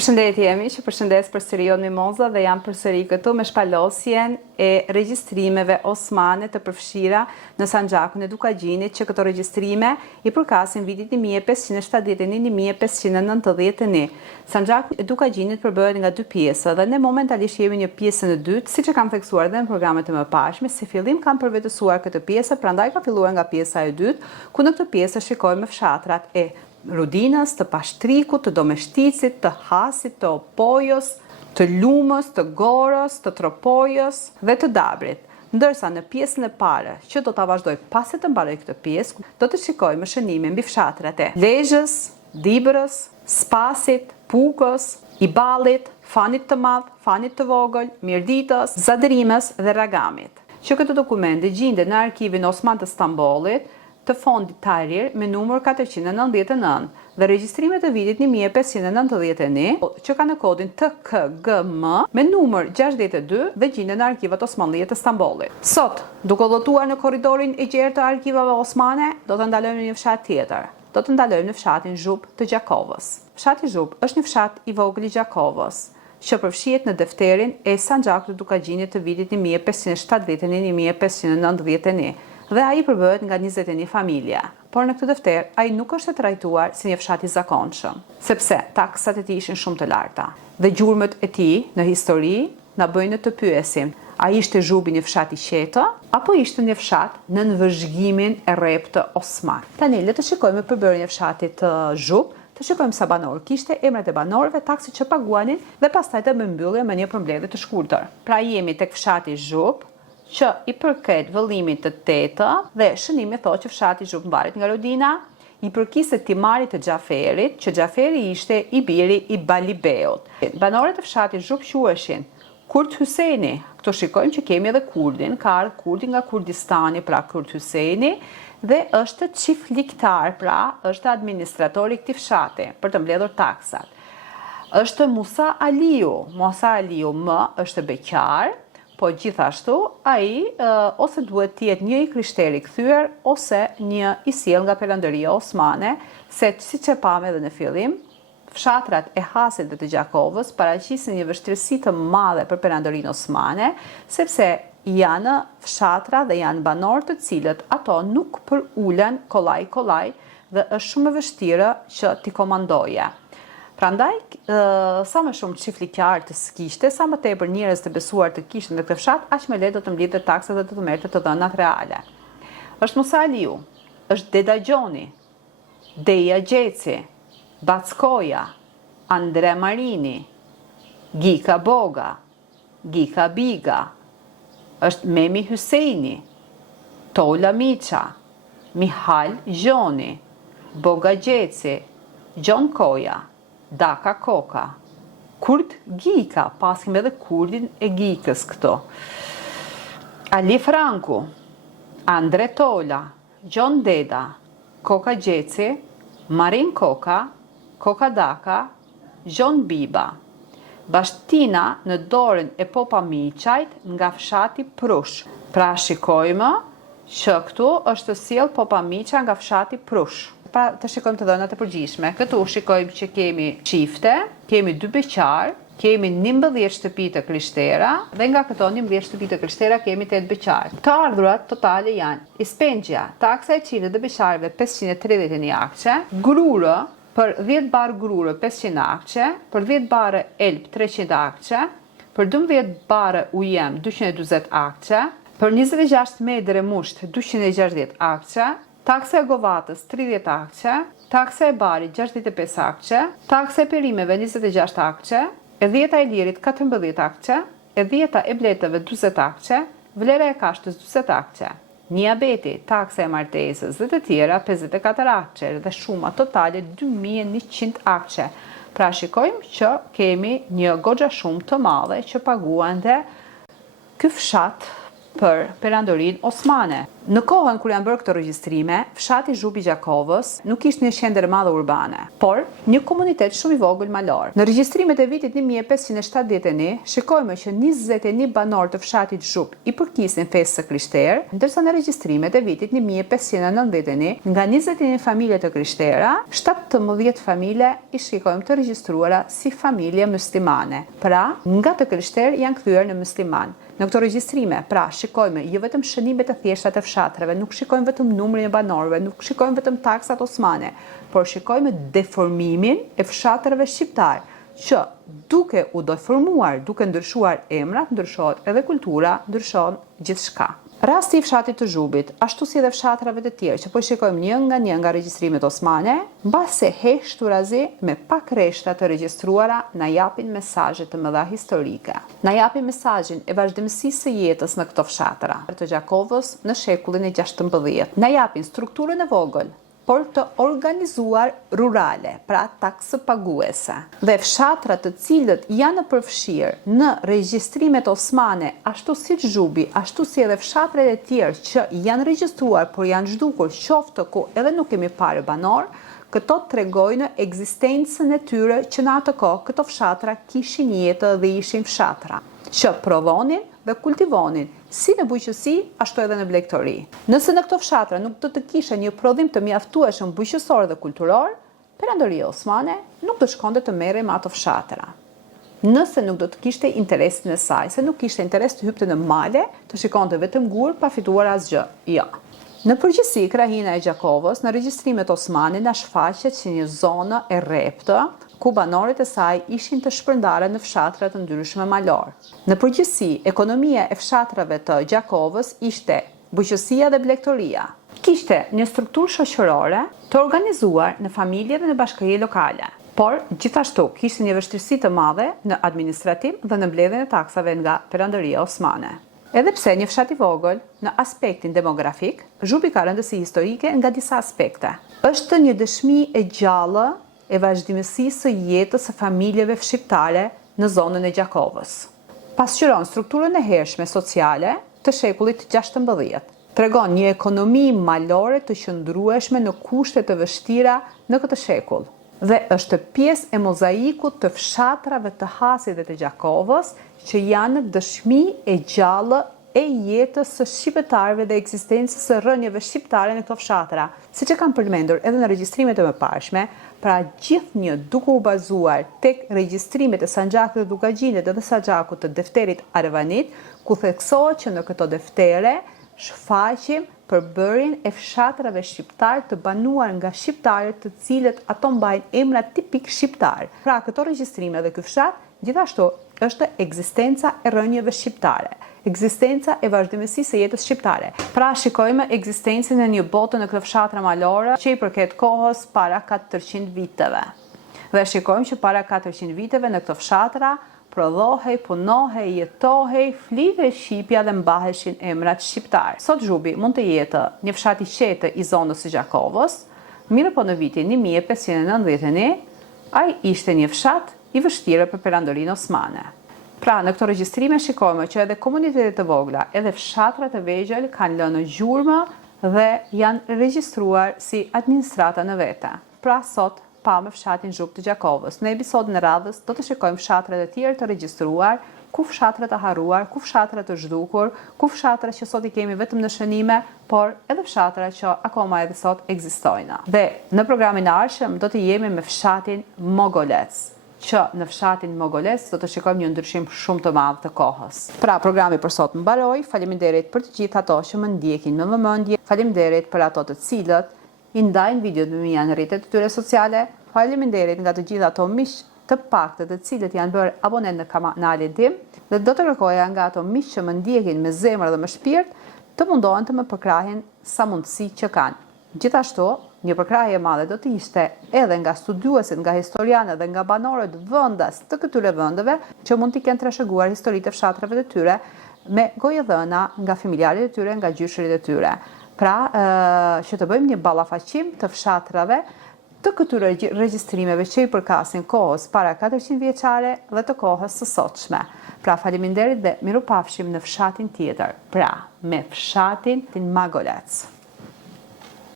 Përshëndetje jemi që përshëndes përsëri Jon Mimoza dhe jam përsëri këtu me shpalosjen e regjistrimeve osmane të përfshira në Sanxhakun e Dukagjinit, që këto regjistrime i përkasin vitit 1571-1591. Sanxhaku e Dukagjinit përbëhet nga dy pjesë dhe ne momentalisht jemi një pjesën e dytë, siç e kam theksuar dhe në programet e mëparshme. Si fillim kam përvetësuar këtë pjesë, prandaj ka filluar nga pjesa e dytë, ku në këtë pjesë shikojmë fshatrat e Rudinës, të Pashtrikut, të Domeshticit, të Hasit, të Opojës, të Lumës, të Gorës, të Tropojës dhe të Dabrit. Ndërsa në pjesën e parë, që do ta vazhdoj pasi të mbaroj këtë pjesë, do të shikojmë shënime mbi fshatrat e Lezhës, Dibrës, Spasit, Pukës, I Ballit, Fanit të Madh, Fanit të Vogël, Mirditës, Zadrimës dhe Ragamit. Që këtë dokument gjendet në Arkivin Osman të Stambollit, të fondit Tahrir me numër 499 dhe regjistrimet e vitit 1591 që ka në kodin TKGM me numër 62 dhe gjenden në Arkivat Osmanlije të Stambollit. Sot, duke udhëtuar në korridorin e gjerë të arkivave osmane, do të ndalojmë në një fshat tjetër. Do të ndalojmë në fshatin Zhub të Gjakovës. Fshati Zhub është një fshat I vogël I Gjakovës, që përfshihet në defterin e Sanxhakut të Dukagjinit të vitit 1571-1591. Dhe ai përbëhet nga 21 familja. Por në këtë defter, ai nuk është trajtuar si një fshat I zakonshëm, sepse taksat e tij ishin shumë të larta. Dhe gjurmët e tij në histori na bëjnë të pyesim, a ishte Zhubi një fshat I qetë, apo ishte një fshat në nënvëzhgimin e rreptë të Osman? Tani le të shikojmë përbërjen e fshatit Zhub, të shikojmë sa banor kishte, emrat e banorëve, taksit që paguanin dhe pastaj të mbyllje me një përmbledhje të shkurtër. Pra jemi tek fshati Zhub, që I përket vëllimit të tetë dhe shënimi thotë që fshati Zhub mbaret nga Rudina, I përkiset timarit të Xhaferit, që Xhaferi ishte I biri I Balibeut. Banorët e fshatit Zhub quheshin Kurt Hyseni. Këto shikojmë që kemi edhe Kurdin, ka ardhur Kurdi nga Kurdistani, pra Kurt Hyseni, dhe është çiftliktar, pra është administratori I këtij fshati për të mbledhur taksat. Është Musa Aliu. Musa Aliu është beqar. Po gjithashtu, ai ose duhet të jetë një I krishterë I kthyer ose një I sjell nga Perandëria Osmane, se siç e pam edhe në fillim, fshatrat e Hasit dhe të Gjakovës paraqisin një vështirësi të madhe për Perandërinë Osmane, sepse janë fshatra dhe janë banorë të cilët ato nuk përulen kollaj dhe është shumë e vështirë që t'i komandoje. Prandaj, sa më shumë çiftlikar të kishte, sa më tepër njerëz të besuar të kishte në këtë fshat, aq më lehtë do të mblidhte taksat dhe do të merrte të dhënat reale. Është Musa Aliu, është Deda Gjoni, Deja Gjeci, Backoja, Andre Marini, Gika Boga, Gika Biga, është Memi Hyseini, Tola Miça, Mihal Gjoni, Boga Gjeci, Gjon Koja, Daka Koka, Kurt Gika, pasim edhe Kurdin e Gikës këto. Ali Franku, Andre Tola, Gjon Deda, Koka Gjeci, Marin Koka, Koka Daka, Gjon Biba. Bashtina në dorën e Popa Miçajt nga fshati Prush. Pra shikojmë që këtu është sjell Popa Miça nga fshati Prush. Pa të shikojmë të dhënat e përgjithshme. Këtu shikojmë që kemi çifte, kemi 2 beqar, kemi 11 shtëpi të krishtera dhe nga këto 11 shtëpi të krishtera kemi 8 beqar. Të ardhurat totale janë Ispenxhja, taksa e çifte dhe beqarëve 531 akçe, grurë për 10 barë grurë 500 akçe, për 10 barë elb 300 akçe, për 12 barë ujem 240 akçe, për 26 medre musht 260 akçe, taksa e govatës 30 akçe, taksa e barit 65 akçe, taksa e perimeve 26 akçe, e dhjeta e lirit 14 akçe, e dhjeta e bletëve 20 akçe, vlera e kashtës 20 akçe, një abeti, taksa e martesës dhe të tjera 54 akçe dhe shuma totale 2100 akçe. Pra shikojmë që kemi një goxha shumë të madhe që paguante ky fshat për Perandorinë Osmane. Në kohën kur janë bërë këto regjistrime, fshati Zhupi Gjakovës nuk ishte një qendër e madhe urbane, por një komunitet shumë i vogël malor. Në regjistrimet e vitit 1571, shikojmë që 21 banorë të fshatit Zhup i përkisin fesë së krishterë, ndërsa në regjistrimet e vitit 1591, nga 21 familje të krishtera, 17 familje i shikojmë të regjistruara si familje muslimane. Pra, nga të krishterë janë kthyer në musliman. Në këto regjistrime, pra, shikojmë jo vetëm shënimet e thjeshta të fshatrave, nuk shikojmë vetëm numrin e banorëve, nuk shikojmë vetëm taksat osmane, por shikojmë deformimin e fshatrave shqiptar, që duke u deformuar, duke ndryshuar emrat, ndryshohet edhe kultura, ndryshon gjithçka. Rasti i fshatit të Zhupit, ashtu si edhe fshatrave të tjerë, që po shikojmë një nga regjistrimet osmane, mbase heshturazi me pak reshta të regjistruara na japin mesazhe të mëdha historike. Na japin mesazhin e vazhdimësisë së jetës në këto fshatra të Gjakovës në shekullin e 16. Na japin strukturën e vogël, por të organizuar rurale, pra taksë paguese. Dhe fshatrat të cilët janë përfshirë në regjistrimet osmane, ashtu si Zhupi, ashtu si edhe fshatrat e tjerë që janë regjistruar, por janë zhdukur qoftë ku edhe nuk kemi parë banor, këto tregojnë ekzistencën e tyre që në atë kohë këto fshatra kishin jetë dhe ishin fshatra, që prodhonin dhe kultivonin, si në bujqësi, ashtu edhe në blegtori. Nëse në këto fshatra nuk do të kishe një prodhim të mjaftueshëm bujqësor dhe kulturor, Perandoria Osmane nuk do shkonte të merrej me ato fshatra. Nëse nuk do të kishte interesin e saj, se nuk kishte interes të hypte në male, të shikonte vetëm gur pa fituar asgjë. Jo. Në përgjithësi, krahina e Gjakovës në regjistrimet osmane na shfaqet si një zonë e rreptë, ku banorët e saj ishin të shpërndarë në fshatra të ndryshme malor. Në përgjithësi, ekonomia e fshatrave të Gjakovës ishte bujqësia dhe blegtoria. Kishte një strukturë shoqërore të organizuar në familje dhe në bashkërie lokale, por gjithashtu kishte një vështirësi të madhe në administrativ dhe në mbledhjen e taksave nga Perandoria Osmane. Edhe pse një fshat i vogël, në aspektin demografik, Zhupi ka rëndësi historike nga disa aspekte. Është një dëshmi e gjallë e vazhdimësisë së jetës së familjeve shqiptare në zonën e Gjakovës. Pasqyron strukturën e hershme sociale të shekullit 16. Tregon një ekonomi malore të qëndrueshme në kushte të vështira në këtë shekull. Dhe është pjesë e mozaikut të fshatrave të Hasit dhe të Gjakovës që janë dëshmi e gjallë e jetës së shqiptarëve dhe ekzistencës së rrënjeve shqiptare në këto fshatra, siç e kam përmendur edhe në regjistrimet e mëparshme. Pra gjithnjë duke u bazuar tek regjistrimet e Sanxhakut të Dukagjinit dhe Sanxhakut të defterit Arvanit, ku theksohet që në këto deftere shfaqim përbërjen e fshatrave shqiptar të banuar nga shqiptarët të cilët ato mbajnë emra tipik shqiptar. Pra këto regjistrime dhe ky fshat gjithashtu është ekzistenca e rrënjeve shqiptare, ekzistenca e vazhdimësisë së jetës shqiptare. Pra shikojmë ekzistencën e një bote në këtë fshatra malore që i përket kohës para 400 viteve. Dhe shikojmë që para 400 viteve në këtë fshatra prodhohej, punohej, jetohej, flihej shqipja dhe mbaheshin emrat shqiptar. Sot Zhupi mund të jetë një fshat i qetë i zonës së Gjakovës, mirë po në vitin 1591 ai ishte një fshat i vështirë për Perandorinë Osmane. Pra, në këto regjistrime shikojmë që edhe komunitetet të vogla, edhe fshatrat e vegjël kanë lënë gjurmë dhe janë regjistruar si administrata në vete. Pra, sot pa me fshatin Zhup të Gjakovës. Në episodin e radhës do të shikojmë fshatrat e tjerë të regjistruar, ku fshatrat të harruar, ku fshatrat të zhdukur, ku fshatrat që sot i kemi vetëm në shënime, por edhe fshatrat që akoma edhe sot ekzistojnë. Dhe në programin e ardhshëm do të jemi me fshatin Mogolec, që në fshatin Mogolec do të shikojmë një ndryshim shumë të madh të kohës. Pra, programi për sot mbaroi. Faleminderit për të gjithë ato që më ndjekin me vëmendje. Faleminderit për ato të cilët i ndajnë videot me mia në rrjetet e tyre sociale. Faleminderit nga të gjithë ato miq të paktët të cilët janë bërë abonent në kanalin tim, dhe do të kërkoja nga ato miq që më ndjekin me zemër dhe me shpirt të mundohen të më përkrahin sa mundësi që kanë. Gjithashtu, një përkrahje e madhe do të ishte edhe nga studiuesit, nga historianët dhe nga banorët vendas të këtyre vendeve që mund t'i kenë trashëguar historitë e fshatrave të tyre me gojë dhëna nga familjarët e tyre, nga gjyshërit e tyre. Pra, që të bëjmë një ballafaqim të fshatrave të këtyre regjistrimeve që i përkasin kohës para 400 vjeçare dhe të kohës së sotshme. Pra faleminderit dhe mirupafshim në fshatin tjetër, pra me fshatin Magolec.